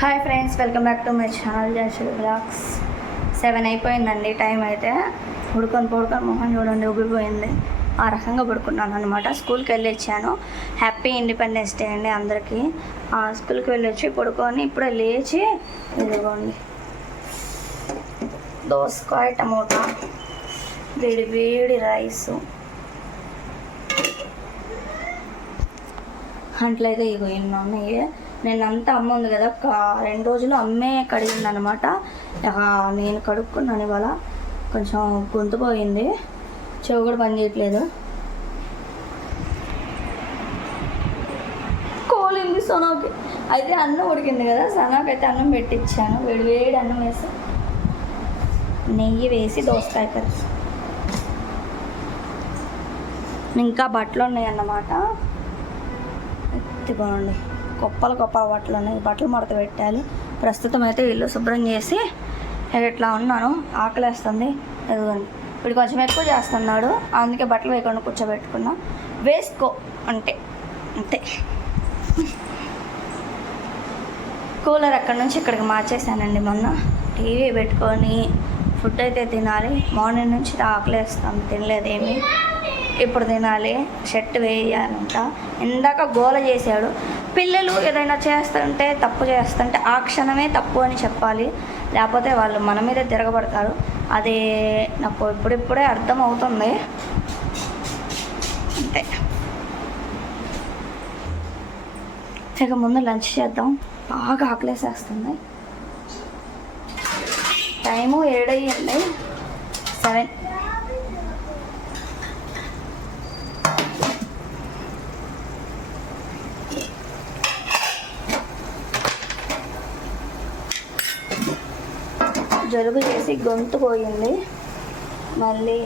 Hi friends welcome back to my channel Jayashree blogs seven అయిపోయిందండి time అయితే. ఉడుకొని పడుకొని మొహం చూడండి ఉబ్బిపోయింది ఆ రకంగా పడుకున్నాను అనమాట స్కూల్కి వెళ్ళి వచ్చాను హ్యాపీ ఇండిపెండెన్స్ డే అండి అందరికీ. ఆ స్కూల్కి వెళ్ళి వచ్చి పడుకొని ఇప్పుడే లేచి ఇదిగోండి. దోసకాయ టమోటా వేడి వేడి రైసు అట్లయితే ఇగో ఎన్నో ఉన్నాయి నేను అమ్మ ఉంది కదా ఒక రెండు రోజులు అమ్మే కడిగింది అనమాట నేను కడుక్కున్నాను ఇవాళ. కొంచెం గొంతు పోయింది. చెవు కూడా పని చేయట్లేదు. కోలింది సోనాకి. అయితే అన్నం ఉడికింది కదా సనాకి అయితే అన్నం పెట్టించాను వేడి వేడి అన్నం వేసి నెయ్యి వేసి దోసకాయ కర్రీ. ఇంకా బట్టలు ఉన్నాయి అన్నమాట బాగుండే గొప్పలు కుప్పల బట్టలు ఉన్నాయి. బట్టలు మడత పెట్టాలి. ప్రస్తుతం అయితే ఇల్లు శుభ్రం చేసి ఇట్లా ఉన్నాను. ఆకలేస్తుంది. ఎదుగుని ఇప్పుడు కొంచెం ఎక్కువ చేస్తున్నాడు. అందుకే బట్టలు వేయకుండా కూర్చోబెట్టుకున్నా. వేసుకో. అంటే అంతే. కూలర్ అక్కడి నుంచి ఇక్కడికి మార్చేసానండి మొన్న. టీవీ పెట్టుకొని ఫుడ్ అయితే తినాలి. మార్నింగ్ నుంచి ఆకలేస్తాం తినలేదేమి ఇప్పుడు తినాలి. షర్ట్ వేయాలంట. ఇందాక గోల చేశాడు. పిల్లలు ఏదైనా చేస్తుంటే తప్పు చేస్తుంటే ఆ క్షణమే తప్పు అని చెప్పాలి. లేకపోతే వాళ్ళు మన మీద తిరగబడతారు. అది నాకు ఇప్పుడిప్పుడే అర్థం అవుతుంది అంతే. ఇక ముందు లంచ్ చేద్దాం. బాగా ఆకలేసేస్తుంది. టైము ఏడయ్యింది. సెవెన్ జలుబు చేసి గొంతు పోయింది. మళ్ళీ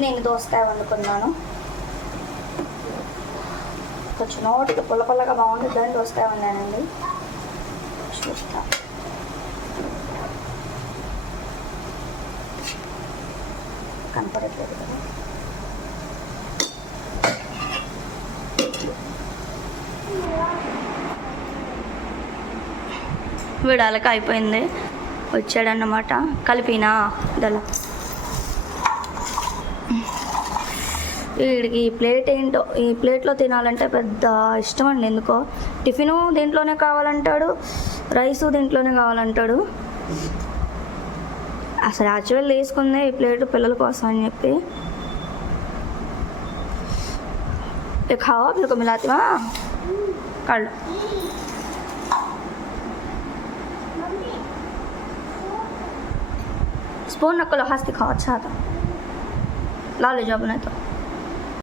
నేను దోసకాయ వండుకున్నాను కొంచెం నోటికి పుల్ల పుల్లగా బాగుంటుందని దోసకాయ వండానండి చూస్తా. కనపడట్లేదు కదా. విడాలకి అయిపోయింది. వచ్చాడన్నమాట కలిపినా దళ వీడికి ఈ ప్లేట్ ఏంటో ఈ ప్లేట్లో తినాలంటే పెద్ద ఇష్టం అండి ఎందుకో టిఫిను దీంట్లోనే కావాలంటాడు రైసు దీంట్లోనే కావాలంటాడు అసలు యాక్చువల్ తీసుకుంది ఈ ప్లేట్ పిల్లల కోసం అని చెప్పి ये खाओ आप लोग को मिलाती हूँ हाँ? कर लो स्पून रख लो हाथ दिखाओ अच्छा था ला ले जाओ बनाए तो